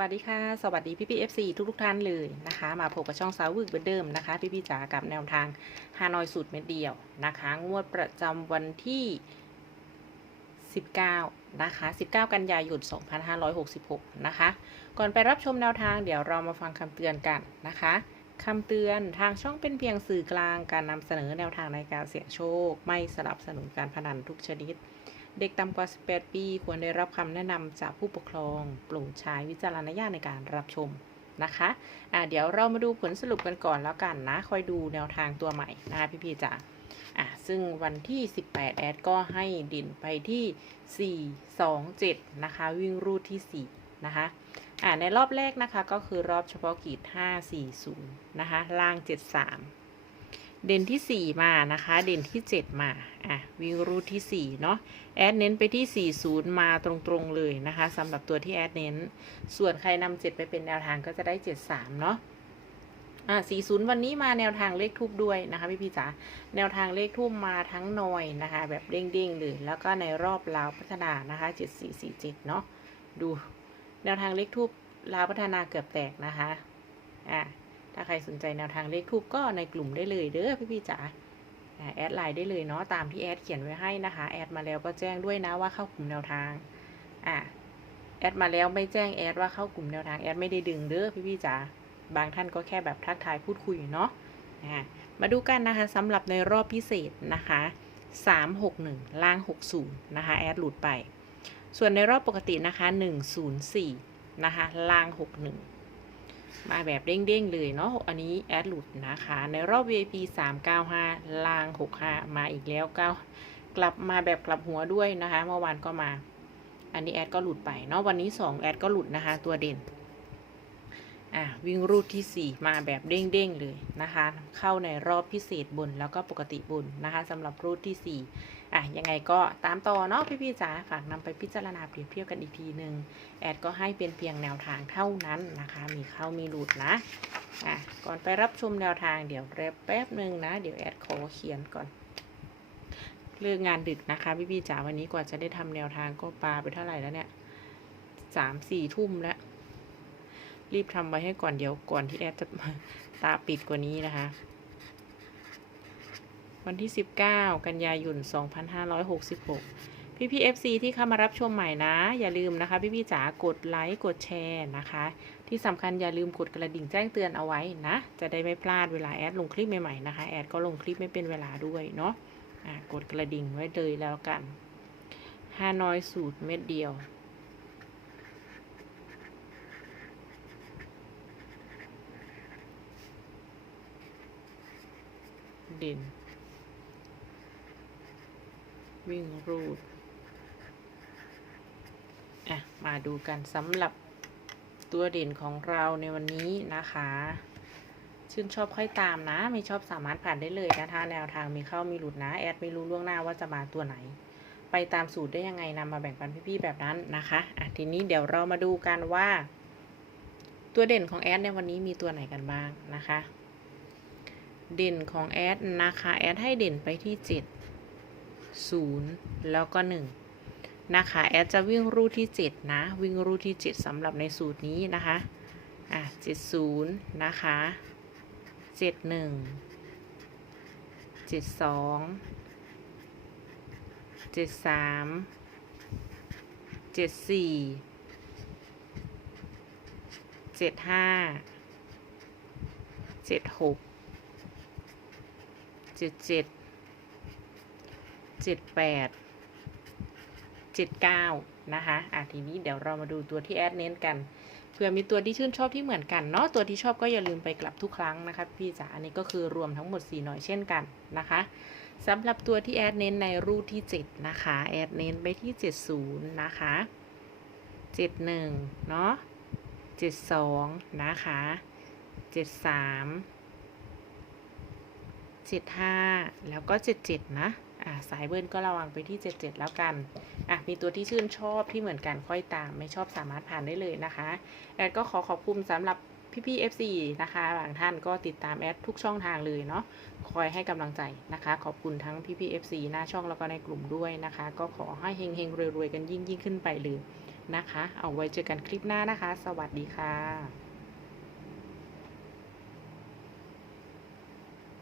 วัสดีค่ะ สวัสดีพี่พี่เอฟซีทุกทุกท่านเลยนะคะ มาพบกับช่องสาวึกเหมือนเดิมนะคะ พี่พี่จ๋ากับแนวทางฮานอยสูตรเม็ดเดียวนะคะ งวดประจำวันที่ 19 นะคะ 19 กันยายน 2566 นะคะ ก่อนไปรับชมแนวทางเดี๋ยวเรามาฟังคำเตือนกันนะคะคำเตือนทางช่องเป็นเพียงสื่อกลางการนำเสนอแนวทางในการเสี่ยงโชค ไม่สนับสนุนการพนันทุกชนิด เด็กต่ำกว่า 18 ปี ควรได้รับคำแนะนำจากผู้ปกครอง โปร่งใช้วิจารณญาณในการรับชมนะคะอะเดี๋ยวเรามาดูผลสรุปกันก่อนแล้วกันนะ คอยดูแนวทางตัวใหม่นะคะพี่ๆจ๋าอะซึ่งวันที่ 18 แอดก็ให้ดินไปที่ 4 2 7 นะคะ วิ่งรูดที่ 4 นะคะอะในรอบแรกนะคะก็คือรอบเฉพาะกิจ540 นะคะ ล่าง 73 เด่นที่ 4 มานะคะ เด่นที่ 7 มาอะวิ่งรูทที่4เนาะแอดเน้นไปที่ 40 มาตรงๆเลยนะคะสำหรับตัวที่แอดเน้น ส่วนใครนำ7ไปเป็นแนวทางก็จะได้ 73 เนาะอะ40 วันนี้มาแนวทางเลขทูบด้วยนะคะพี่พี่จ๋าแนวทางเลขทูบมาทั้งหน่อยนะคะ แบบเด้งๆเลยแล้วก็ในรอบลาวพัฒนานะคะ 7447 เนาะดูแนวทางเลขทูบลาวพัฒนาเกือบแตกนะคะอะ ถ้าใครสนใจแนวทางเลขทูบก็ในกลุ่มได้เลยเด้อพี่พี่ๆจ๋าแอดไลน์ได้เลยเนาะตามที่แอดเขียนไว้ให้นะคะแอดมาแล้วก็แจ้งด้วยนะว่าเข้ากลุ่มแนวทางอ่าแอดมาแล้วไม่แจ้งแอดว่าเข้ากลุ่มแนวทางแอดไม่ได้ดึงเด้อพี่พี่ๆจ๋าบางท่านก็แค่แบบทักทายพูดคุยเนาะมาดูกันนะคะสำหรับในรอบพิเศษนะคะ361ล่าง 60นะคะแอดหลุดไป ส่วนในรอบปกตินะคะ104นะคะล่าง 61 มาแบบเด้งๆเลยเนาะ อันนี้แอดหลุดนะคะ ในรอบ VIP 395ล่าง 65 มาอีกแล้ว9กลับมาแบบกลับหัวด้วยนะคะ เมื่อวานก็มา อันนี้แอดก็หลุดไปเนาะ วันนี้ 2 แอดก็หลุดนะคะ ตัวเด่น อะวิ่งรูดที่ 4 มาแบบเด้งๆเลยนะคะ เข้าในรอบพิเศษบนแล้วก็ปกติบนนะคะสำหรับรูดที่4อะยังไงก็ตามต่อเนาะพี่ๆจ๋าฝากนำไปพิจารณาเปรียบเทียบกันอีกทีหนึ่งแอดก็ให้เป็นเพียงแนวทางเท่านั้นนะคะ มีเข้ามีหลุดนะอะก่อนไปรับชมแนวทางเดี๋ยวแป๊บหนึ่งนะ เดี๋ยวแอดขอเขียนก่อนเลิกงานดึกนะคะพี่พี่ๆจ๋าวันนี้กว่าจะได้ทำแนวทางก็ปาไปเท่าไหร่แล้วเนี่ยสามสี่ทุ่มแล้ว รีบทำไว้ให้ก่อนเดี๋ยวก่อนที่แอดจะตาปิดกว่านี้นะคะ วันที่ 19 กันยายน 2566 พี่พี่เอฟซีที่เข้ามารับชมใหม่นะ อย่าลืมนะคะ พี่พี่จ๋ากดไลค์กดแชร์นะคะ ที่สำคัญอย่าลืมกดกระดิ่งแจ้งเตือนเอาไว้นะ จะได้ไม่พลาดเวลาแอดลงคลิปใหม่ๆนะคะ แอดก็ลงคลิปไม่เป็นเวลาด้วยเนาะะกดกระดิ่งไว้เลยแล้วกันฮานอยสูตรเม็ดเดียว ด่นวิ่งรูด อะ มาดูกันสำหรับตัวเด่นของเราในวันนี้นะคะ ชื่นชอบค่อยตามนะ ไม่ชอบสามารถผ่านได้เลยนะคะ แนวทางมีเข้ามีหลุดนะ แอดไม่รู้ล่วงหน้าว่าจะมาตัวไหน ไปตามสูตรได้ยังไงนำมาแบ่งปันพี่ๆแบบนั้นนะคะ อะ ทีนี้เดี๋ยวเรามาดูกันว่า ตัวเด่นของแอดในวันนี้มีตัวไหนกันบ้างนะคะ เด่นของแอดนะคะแอดให้เด่นไปที่ 7 0 แล้วก็ 1 นะคะแอดจะวิ่งรูที่ 7 นะ วิ่งรูที่ 7สำหรับในสูตรนี้นะคะ อะ70นะคะ71 72 73 74 75 76เจ็ดเจ็ดเจ็ด จ็ดเจ็ดเจ็ดแปดเจ็ดเก้านะคะอะทีนี้เดี๋ยวเรามาดูตัวที่แอดเน้นกันเผื่อมีตัวที่ชื่นชอบที่เหมือนกันเนาะตัวที่ชอบก็อย่าลืมไปกลับทุกครั้งนะคะพี่จ๋าอันนี้ก็คือรวมทั้งหมด 4 หน่อยเช่นกันนะคะสำหรับตัวที่แอดเน้นในรูทที่ 7 นะคะแอดเน้นไปที่ 70 นะคะ 71 เนาะ72 นะคะ 73 75 แล้วก็ 77 นะอ่าสายเบิร์ก็ระวังไปที่ 77 แล้วกันอะมีตัวที่ชื่นชอบที่เหมือนกันค่อยตาม ไม่ชอบสามารถผ่านได้เลยนะคะแอดก็ขอขอบคุณสำหรับพี่ๆ FC นะคะ บางท่านก็ติดตามแอดทุกช่องทางเลยเนาะ คอยให้กำลังใจนะคะ ขอบคุณทั้งพี่ๆ FC หน้าช่องแล้วก็ในกลุ่มด้วยนะคะ ก็ขอให้เฮงๆรวยๆกันยิ่งยิ่งๆขึ้นไปเลยนะคะ เอาไว้เจอกันคลิปหน้านะคะ สวัสดีค่ะ